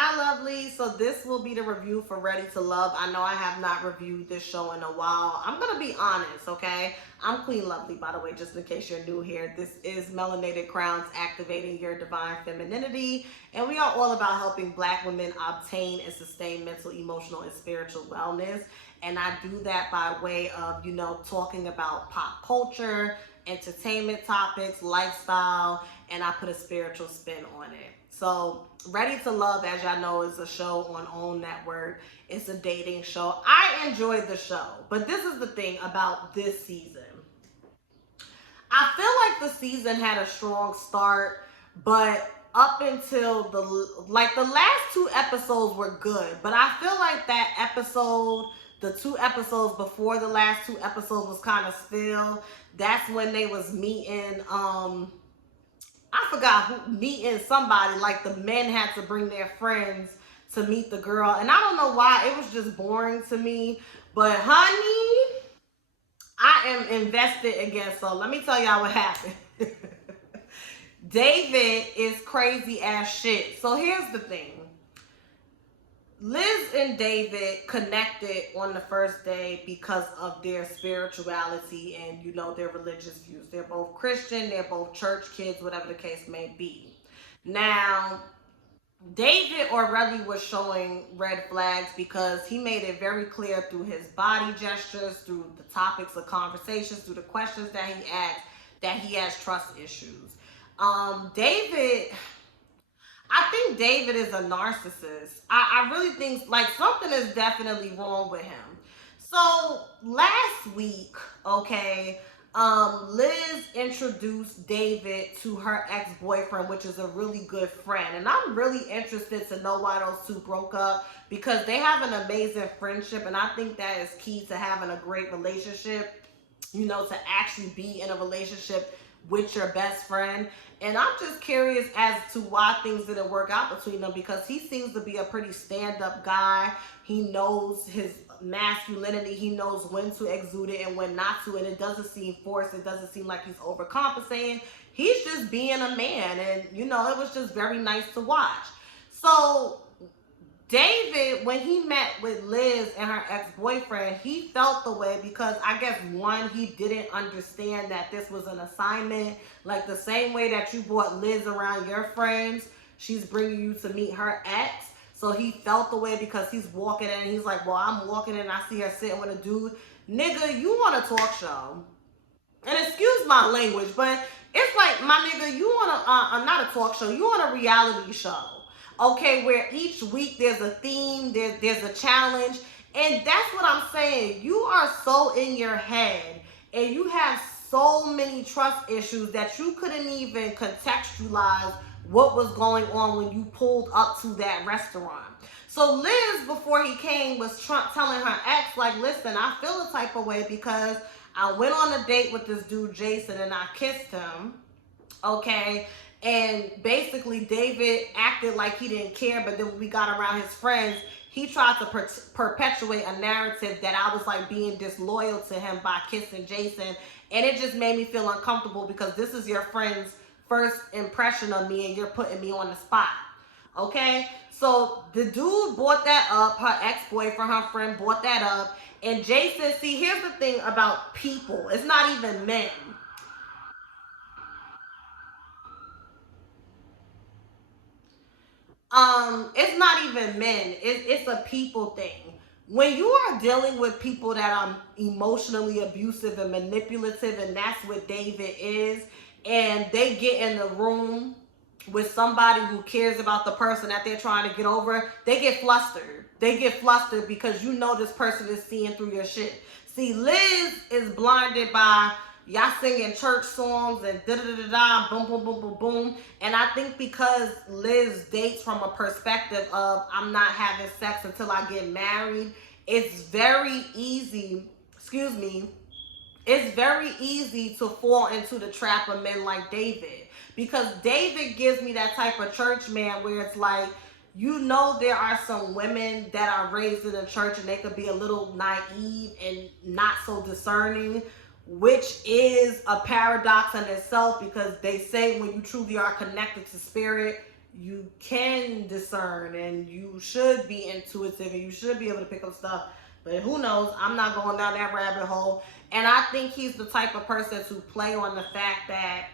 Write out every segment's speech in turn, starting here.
Hi, lovely. So this will be the review for Ready to Love. I know I have not reviewed this show in a while. I'm going to be honest, okay? I'm Queen Lovely, by the way, just in case you're new here. This is Melanated Crowns, activating your divine femininity. And we are all about helping Black women obtain and sustain mental, emotional, and spiritual wellness. And I do that by way of, talking about pop culture, entertainment topics, lifestyle, and I put a spiritual spin on it. So, Ready to Love, as y'all know, is a show on OWN Network. It's a dating show. I enjoyed the show, but this is the thing about this season. I feel like the season had a strong start, but up until the last two episodes were good, but I feel like the two episodes before the last two episodes was kind of still. That's when they was meeting I forgot who, meeting somebody, like the men had to bring their friends to meet the girl. And I don't know why, it was just boring to me. But honey, I am invested again. So let me tell y'all what happened. David is crazy ass shit. So here's the thing. Liz and David connected on the first day because of their spirituality and, their religious views. They're both Christian, they're both church kids, whatever the case may be. Now, David already was showing red flags because he made it very clear through his body gestures, through the topics of conversations, through the questions that he asked, that he has trust issues. I think David is a narcissist. I really think like something is definitely wrong with him. So last week, okay, Liz introduced David to her ex-boyfriend, which is a really good friend. And I'm really interested to know why those two broke up, because they have an amazing friendship. And I think that is key to having a great relationship, to actually be in a relationship with your best friend. And I'm just curious as to why things didn't work out between them, because he seems to be a pretty stand-up guy. He knows his masculinity. He knows when to exude it and when not to. And it doesn't seem forced. It doesn't seem like he's overcompensating. He's just being a man. And, it was just very nice to watch. So David, when he met with Liz and her ex-boyfriend, he felt the way because I guess, one, he didn't understand that this was an assignment. Like the same way that you brought Liz around your friends, she's bringing you to meet her ex. So he felt the way because he's walking in and he's like, well, I'm walking in and I see her sitting with a dude. Nigga, you want a talk show. And excuse my language, but it's like, my nigga, you want not a talk show, you want a reality show. Okay, where each week there's a theme, there's a challenge. And that's what I'm saying. You are so in your head and you have so many trust issues that you couldn't even contextualize what was going on when you pulled up to that restaurant. So Liz, before he came, was telling her ex, like, listen, I feel a type of way because I went on a date with this dude, Jason, and I kissed him. Okay. And basically, David acted like he didn't care, but then when we got around his friends, he tried to perpetuate a narrative that I was like being disloyal to him by kissing Jason. And it just made me feel uncomfortable because this is your friend's first impression of me and you're putting me on the spot. Okay? So the dude brought that up, her ex-boyfriend, her friend brought that up. And Jason, see, here's the thing about people. It's not even men. It's not even men. It's a people thing. When you are dealing with people that are emotionally abusive and manipulative, and that's what David is, and they get in the room with somebody who cares about the person that they're trying to get over, they get flustered. They get flustered because this person is seeing through your shit. See, Liz is blinded by y'all singing church songs and da-da-da-da-da, boom, boom, boom, boom, boom. And I think because Liz dates from a perspective of I'm not having sex until I get married, it's very easy, it's very easy to fall into the trap of men like David. Because David gives me that type of church man where it's like, there are some women that are raised in the church and they could be a little naive and not so discerning, which is a paradox in itself because they say when you truly are connected to spirit, you can discern and you should be intuitive and you should be able to pick up stuff. But who knows? I'm not going down that rabbit hole. And I think he's the type of person to play on the fact that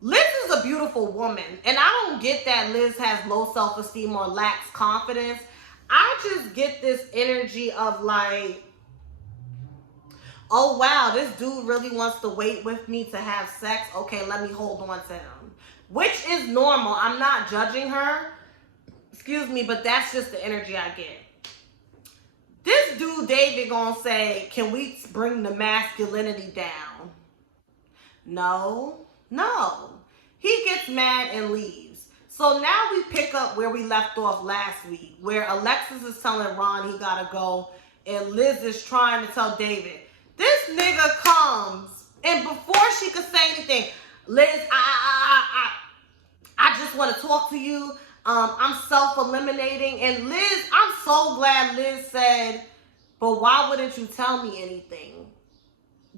Liz is a beautiful woman. And I don't get that Liz has low self-esteem or lacks confidence. I just get this energy of like, oh wow, this dude really wants to wait with me to have sex. Okay, let me hold on to him. Which is normal. I'm not judging her. Excuse me, but that's just the energy I get. This dude, David, gonna say, can we bring the masculinity down? No. He gets mad and leaves. So now we pick up where we left off last week, where Alexis is telling Ron he gotta go, and Liz is trying to tell David. This nigga comes, and before she could say anything, Liz, I just want to talk to you. I'm self-eliminating. And Liz, I'm so glad Liz said, but why wouldn't you tell me anything?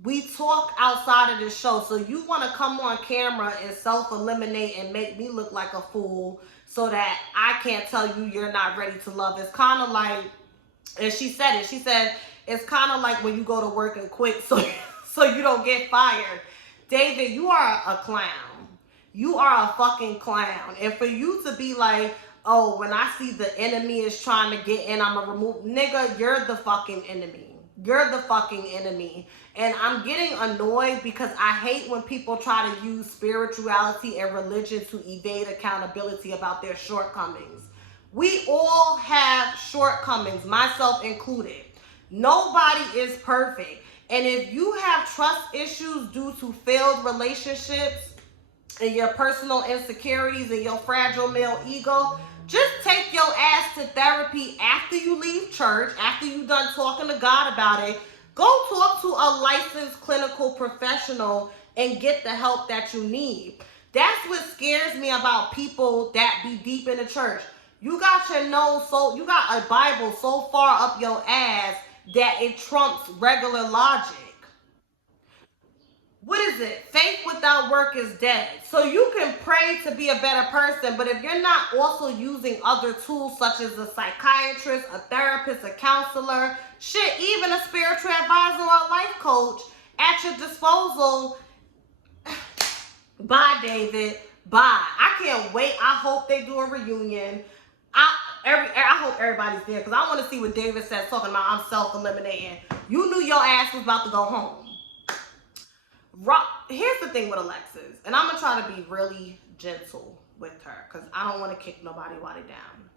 We talk outside of this show, so you want to come on camera and self-eliminate and make me look like a fool so that I can't tell you you're not ready to love. It's kind of like, and she said it, she said, it's kind of like when you go to work and quit so you don't get fired. David, you are a clown. You are a fucking clown. And for you to be like, oh, when I see the enemy is trying to get in, I'm going to remove. Nigga, you're the fucking enemy. You're the fucking enemy. And I'm getting annoyed because I hate when people try to use spirituality and religion to evade accountability about their shortcomings. We all have shortcomings, myself included. Nobody is perfect. And if you have trust issues due to failed relationships and your personal insecurities and your fragile male ego, just take your ass to therapy after you leave church, after you've done talking to God about it. Go talk to a licensed clinical professional and get the help that you need. That's what scares me about people that be deep in the church. You got your nose so, you got a Bible so far up your ass that it trumps regular logic. What is it? Faith without work is dead. So you can pray to be a better person, but if you're not also using other tools such as a psychiatrist, a therapist, a counselor, shit, even a spiritual advisor or a life coach at your disposal, bye, David. Bye. I can't wait. I hope they do a reunion. I hope everybody's there because I want to see what David says talking about I'm self-eliminating. You knew your ass was about to go home. Here's the thing with Alexis, and I'm going to try to be really gentle with her because I don't want to kick nobody while they're down.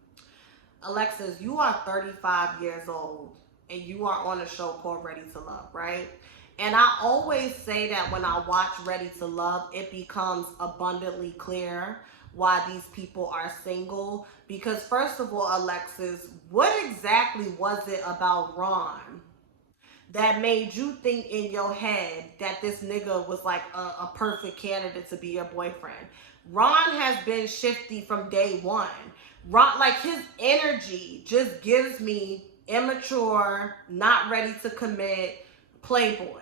Alexis, you are 35 years old and you are on a show called Ready to Love, right? And I always say that when I watch Ready to Love, it becomes abundantly clear why these people are single. Because first of all, Alexis, what exactly was it about Ron that made you think in your head that this nigga was like a perfect candidate to be your boyfriend? Ron has been shifty from day one. Ron, like his energy just gives me immature, not ready to commit, playboy.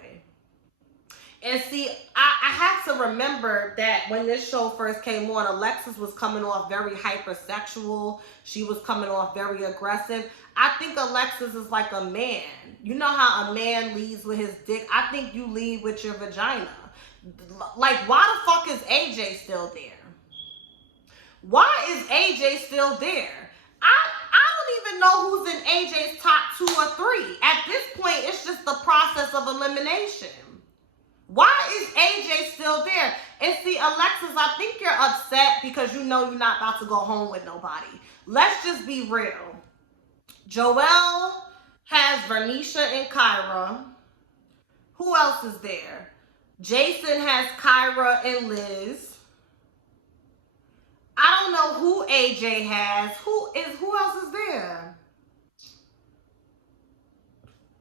And see, I have to remember that when this show first came on, Alexis was coming off very hypersexual. She was coming off very aggressive. I think Alexis is like a man. You know how a man leads with his dick? I think you lead with your vagina. Like, why the fuck is AJ still there? Why is AJ still there? I don't even know who's in AJ's top 2 or 3. At this point, it's just the process of elimination. Why is AJ still there? And see, Alexis, I think you're upset because you know you're not about to go home with nobody. Let's just be real. Joelle has Vernisha and Kyra. Who else is there? Jason has Kyra and Liz. I don't know who AJ has. Who else is there?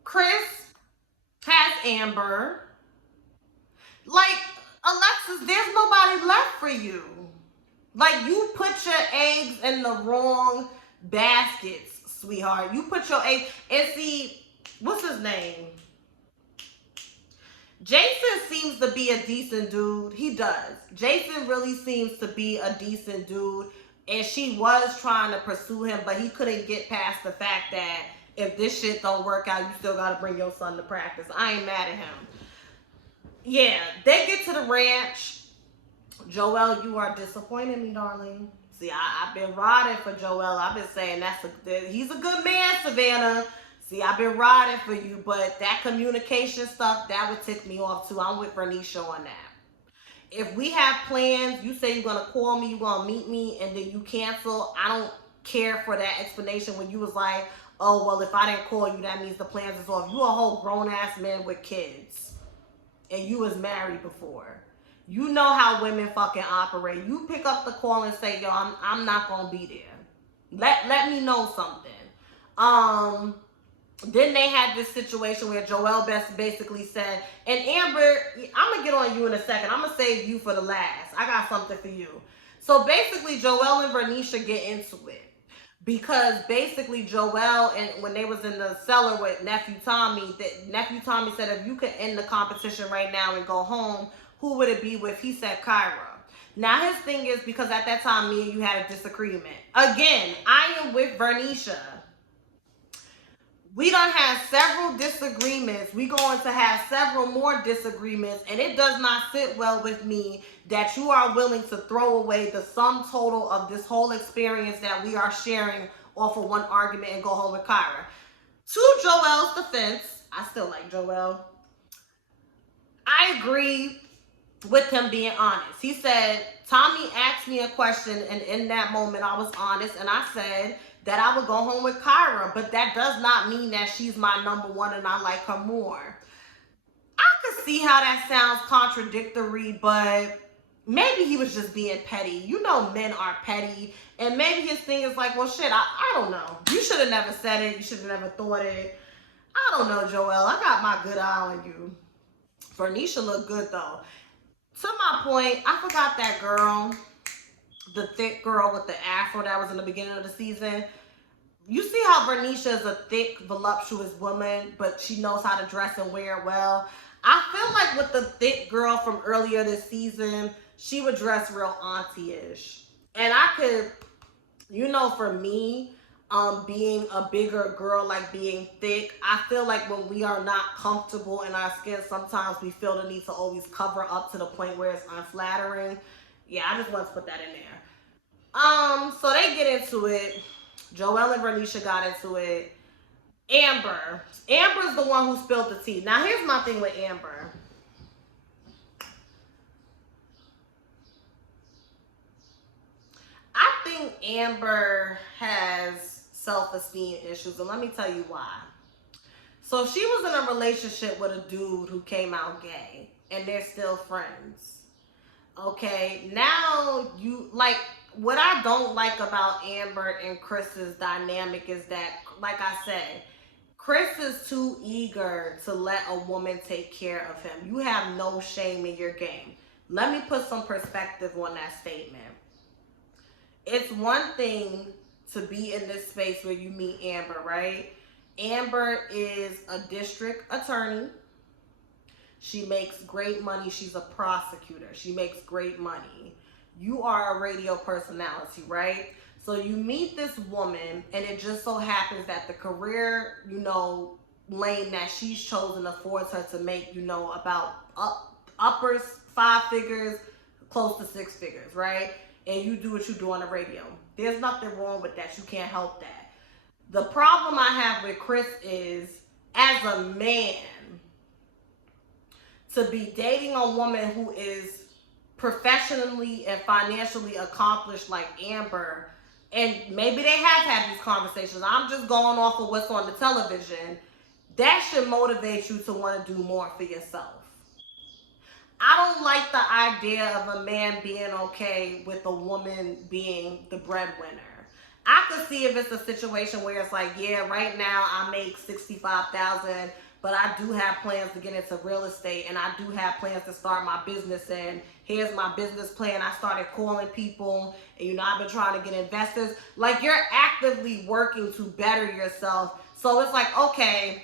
Chris has Amber. Like, Alexis, there's nobody left for you. Like, you put your eggs in the wrong baskets, sweetheart. You put your eggs, and see, what's his name? Jason seems to be a decent dude. He does. Jason really seems to be a decent dude. And she was trying to pursue him, but he couldn't get past the fact that if this shit don't work out, you still gotta bring your son to practice. I ain't mad at him. Yeah, they get to the ranch. Joel, you are disappointing me, darling. See, I've been riding for Joel. I've been saying he's a good man, Savannah. See, I've been riding for you, but that communication stuff, that would tick me off too. I'm with Bernicia on that. If we have plans, you say you're gonna call me, you're gonna meet me, and then you cancel, I don't care for that explanation when you was like, oh, well, if I didn't call you, that means the plans is off. You a whole grown-ass man with kids, and you was married before. You know how women fucking operate. You pick up the call and say, yo, I'm not gonna be there. Let me know something. Then they had this situation where Joel basically said, and Amber, I'm going to get on you in a second. I'm going to save you for the last. I got something for you. So basically, Joel and Bernicia get into it. Because basically, Joel, and when they was in the cellar with Nephew Tommy, Nephew Tommy said, if you could end the competition right now and go home, who would it be with? He said, Kyra. Now, his thing is, because at that time, me and you had a disagreement. Again, I am with Bernicia. We done had several disagreements. We going to have several more disagreements, and it does not sit well with me that you are willing to throw away the sum total of this whole experience that we are sharing off of one argument and go home with Kyra. To Joel's defense, I still like Joel. I agree with him being honest. He said, Tommy asked me a question, and in that moment I was honest, and I said that I would go home with Kyra, but that does not mean that she's my number one and I like her more. I could see how that sounds contradictory, but maybe he was just being petty. You know men are petty, and maybe his thing is like, well, shit, I don't know. You should have never said it. You should have never thought it. I don't know, Joel. I got my good eye on you. Bernicia looked good, though. To my point, I forgot that girl, the thick girl with the afro that was in the beginning of the season. You see how Bernicia is a thick, voluptuous woman, but she knows how to dress and wear it well. I feel like with the thick girl from earlier this season, she would dress real auntie-ish. And I could, you know, for me, being a bigger girl, like being thick, I feel like when we are not comfortable in our skin, sometimes we feel the need to always cover up to the point where it's unflattering. Yeah, I just want to put that in there. So they get into it. Joel and Bernicia got into it. Amber's the one who spilled the tea. Now, here's my thing with Amber. I think Amber has self-esteem issues, and let me tell you why. So she was in a relationship with a dude who came out gay, and they're still friends. Okay, now you, like, what I don't like about Amber and Chris's dynamic is that, like I said, Chris is too eager to let a woman take care of him. You have no shame in your game. Let me put some perspective on that statement. It's one thing to be in this space where you meet Amber, right? Amber is a district attorney. She makes great money. She's a prosecutor. She makes great money. You are a radio personality, right? So you meet this woman, and it just so happens that the career, you know, lane that she's chosen affords her to make, you know, about uppers 5 figures, close to 6 figures, right? And you do what you do on the radio. There's nothing wrong with that. You can't help that. The problem I have with Chris is, as a man, to be dating a woman who is professionally and financially accomplished like Amber, and maybe they have had these conversations, I'm just going off of what's on the television, that should motivate you to want to do more for yourself. I don't like the idea of a man being okay with a woman being the breadwinner. I could see if it's a situation where it's like, yeah, right now I make $65,000, but I do have plans to get into real estate, and I do have plans to start my business, and here's my business plan. I started calling people, and you know, I've been trying to get investors. Like, you're actively working to better yourself. So it's like, okay,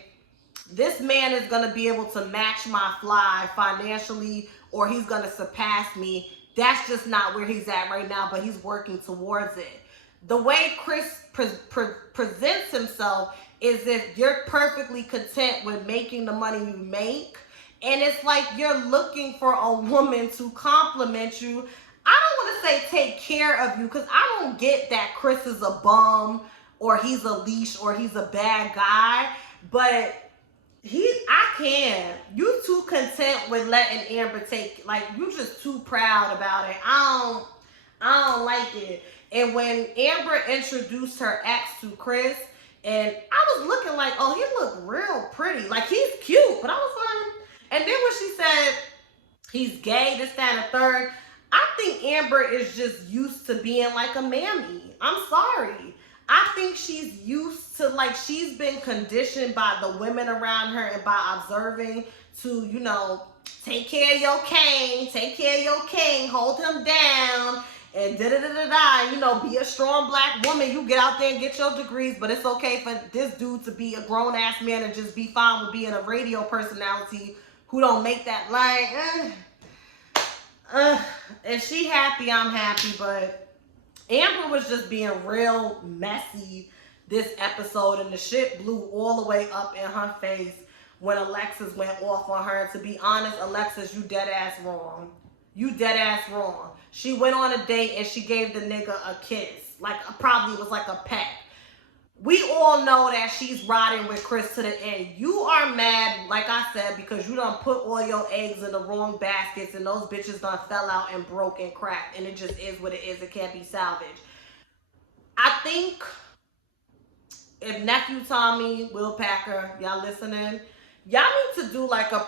this man is going to be able to match my fly financially, or he's going to surpass me. That's just not where he's at right now, but he's working towards it. The way Chris presents himself is if you're perfectly content with making the money you make, and it's like you're looking for a woman to compliment you. I don't want to say take care of you, because I don't get that Chris is a bum or he's a leash or he's a bad guy, but I can. You too content with letting Amber take, like, you just too proud about it. I don't like it. And when Amber introduced her ex to Chris, and I was looking like, oh, he looked real pretty. Like, he's cute. But I was like, and then when she said he's gay, this, that, and the third, I think Amber is just used to being like a mammy. I'm sorry. I think she's used to, like, she's been conditioned by the women around her and by observing to, you know, take care of your king, hold him down, and da-da-da-da-da, you know, be a strong black woman. You get out there and get your degrees, but it's okay for this dude to be a grown-ass man and just be fine with being a radio personality who don't make that line. If she happy, I'm happy, but Amber was just being real messy this episode, and the shit blew all the way up in her face when Alexis went off on her. And to be honest, Alexis, you dead ass wrong. You dead ass wrong. She went on a date and she gave the nigga a kiss. Like, probably was like a peck. We all know that she's riding with Chris to the end. You are mad, like I said, because you done put all your eggs in the wrong baskets and those bitches done fell out and broke and cracked. And it just is what it is. It can't be salvaged. I think if Nephew Tommy, Will Packer, y'all listening, y'all need to do like a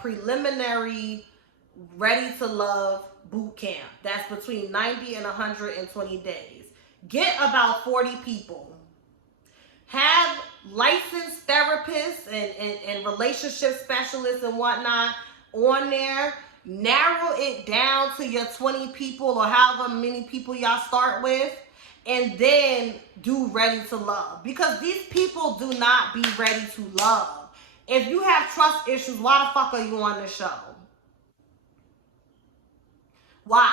preliminary Ready to Love boot camp. That's between 90 and 120 days. Get about 40 people. Have licensed therapists and relationship specialists and whatnot on there. Narrow it down to your 20 people or however many people y'all start with. And then do Ready to Love. Because these people do not be ready to love. If you have trust issues, why the fuck are you on the show? Why?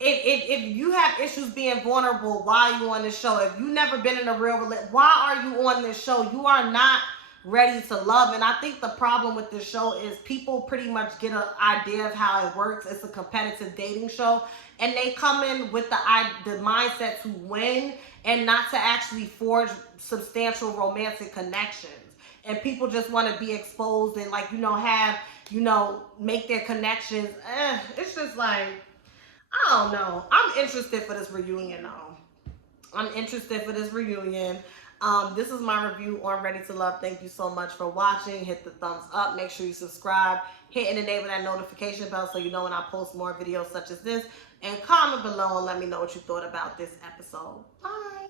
If you have issues being vulnerable, why are you on this show? If you never been in a real relationship, why are you on this show? You are not ready to love. And I think the problem with this show is people pretty much get an idea of how it works. It's a competitive dating show. And they come in with the mindset to win and not to actually forge substantial romantic connections. And people just want to be exposed and, like, you know, have, you know, make their connections. It's just like, I don't know. I'm interested for this reunion, though. I'm interested for this reunion. This is my review on Ready to Love. Thank you so much for watching. Hit the thumbs up. Make sure you subscribe. Hit and enable that notification bell so you know when I post more videos such as this. And comment below and let me know what you thought about this episode. Bye.